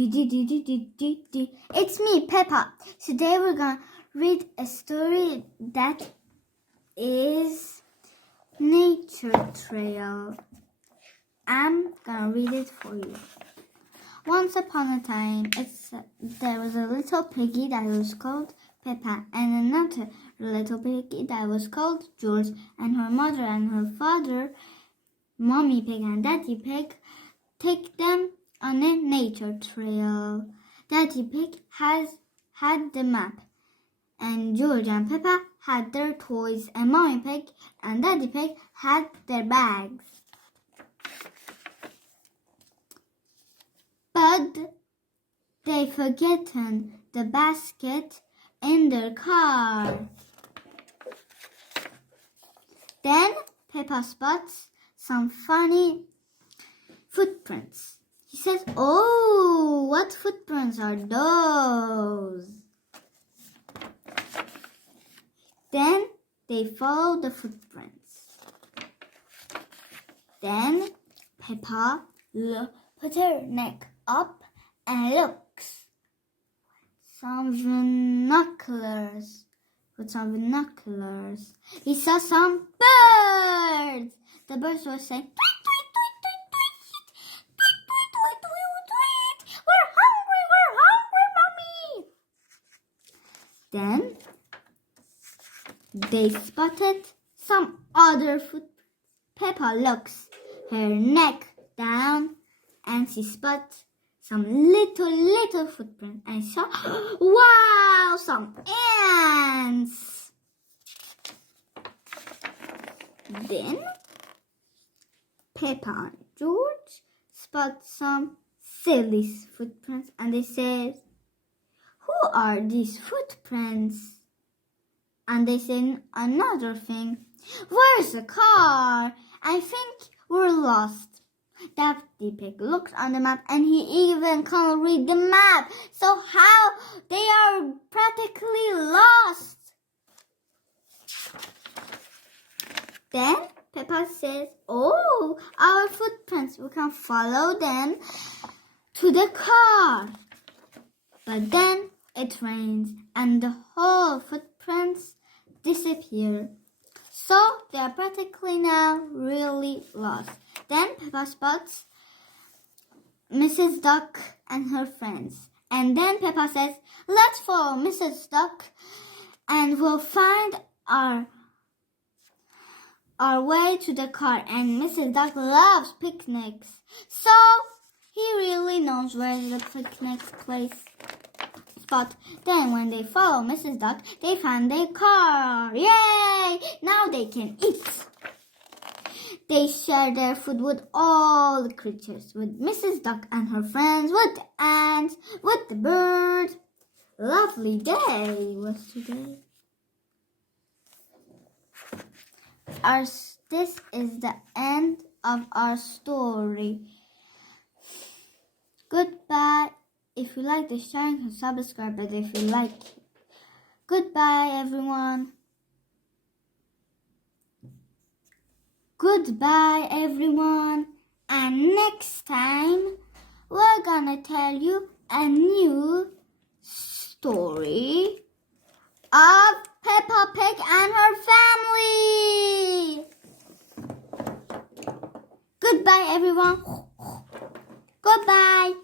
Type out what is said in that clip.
It's me, Peppa. Today we're gonna read a story that is Nature Trail. I'm gonna read it for you. Once upon a time, there was a little piggy that was called Peppa, and another little piggy that was called George, and her mother and her father, Mommy Pig and Daddy Pig, take them on a nature trail. Daddy Pig had the map, and George and Peppa had their toys, and Mommy Pig and Daddy Pig had their bags. But they forgotten the basket in their car. Then Peppa spots some funny footprints. He says, "Oh, what footprints are those?" Then they follow the footprints. Then Peppa puts her neck up and looks. With some binoculars. He saw some birds. The birds were saying, "Tweet, tweet, tweet, tweet, tweet, tweet, tweet, tweet, tweet. We're hungry, mommy." Then they spotted some other footprints. Peppa looks her neck down and she spots some little footprints and saw, wow, some ants. Then Peppa and George spot some silly footprints and they said, "Who are these footprints?" And they said another thing, "Where's the car? I think we're lost." Daddy Pig looks on the map and he even can't read the map. So how they are practically lost. Then Peppa says, "Oh, our footprints, we can follow them to the car." But then it rains and the whole footprints disappear. So they are practically now really lost. Then Peppa spots Mrs. Duck and her friends. And then Peppa says, "Let's follow Mrs. Duck and we'll find our way to the car." And Mrs. Duck loves picnics. So he really knows where the picnic place spot. Then when they follow Mrs. Duck, they find their car. Yay! Now they can eat. They share their food with all the creatures, with Mrs. Duck and her friends, with the ants, with the birds. Lovely day was today. This is the end of our story. Goodbye. If you like the sharing and subscribe it if you like it. Goodbye everyone. Goodbye everyone. And next time we're gonna tell you a new story of Peppa Pig and her family. Goodbye everyone. Goodbye.